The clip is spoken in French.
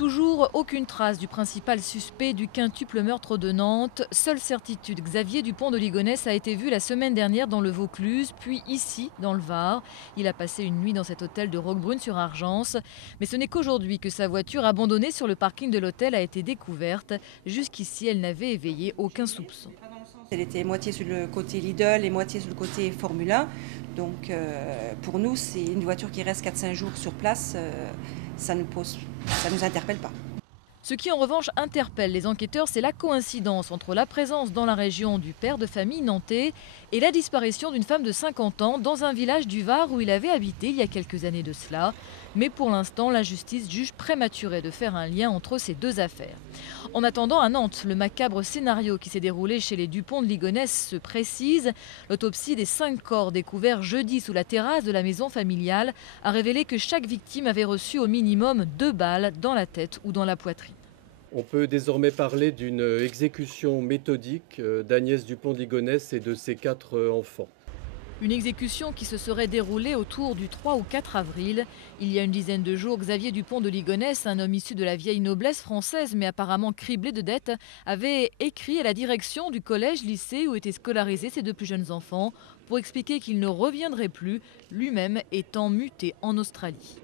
Toujours aucune trace du principal suspect du quintuple meurtre de Nantes. Seule certitude, Xavier Dupont de Ligonnès a été vu la semaine dernière dans le Vaucluse, puis ici, dans le Var. Il a passé une nuit dans cet hôtel de Roquebrune-sur-Argence. Mais ce n'est qu'aujourd'hui que sa voiture abandonnée sur le parking de l'hôtel a été découverte. Jusqu'ici, elle n'avait éveillé aucun soupçon. Elle était moitié sur le côté Lidl et moitié sur le côté Formule 1. Donc pour nous, c'est une voiture qui reste 4-5 jours sur place. Ça ne nous interpelle pas. Ce qui en revanche interpelle les enquêteurs, c'est la coïncidence entre la présence dans la région du père de famille nantais et la disparition d'une femme de 50 ans dans un village du Var où il avait habité il y a quelques années de cela. Mais pour l'instant, la justice juge prématuré de faire un lien entre ces deux affaires. En attendant, à Nantes, le macabre scénario qui s'est déroulé chez les Dupont de Ligonnès se précise. L'autopsie des 5 corps découverts jeudi sous la terrasse de la maison familiale a révélé que chaque victime avait reçu au minimum 2 balles dans la tête ou dans la poitrine. On peut désormais parler d'une exécution méthodique d'Agnès Dupont de Ligonnès et de ses 4 enfants. Une exécution qui se serait déroulée autour du 3 ou 4 avril. Il y a une dizaine de jours, Xavier Dupont de Ligonnès, un homme issu de la vieille noblesse française mais apparemment criblé de dettes, avait écrit à la direction du collège-lycée où étaient scolarisés ses 2 plus jeunes enfants pour expliquer qu'il ne reviendrait plus, lui-même étant muté en Australie.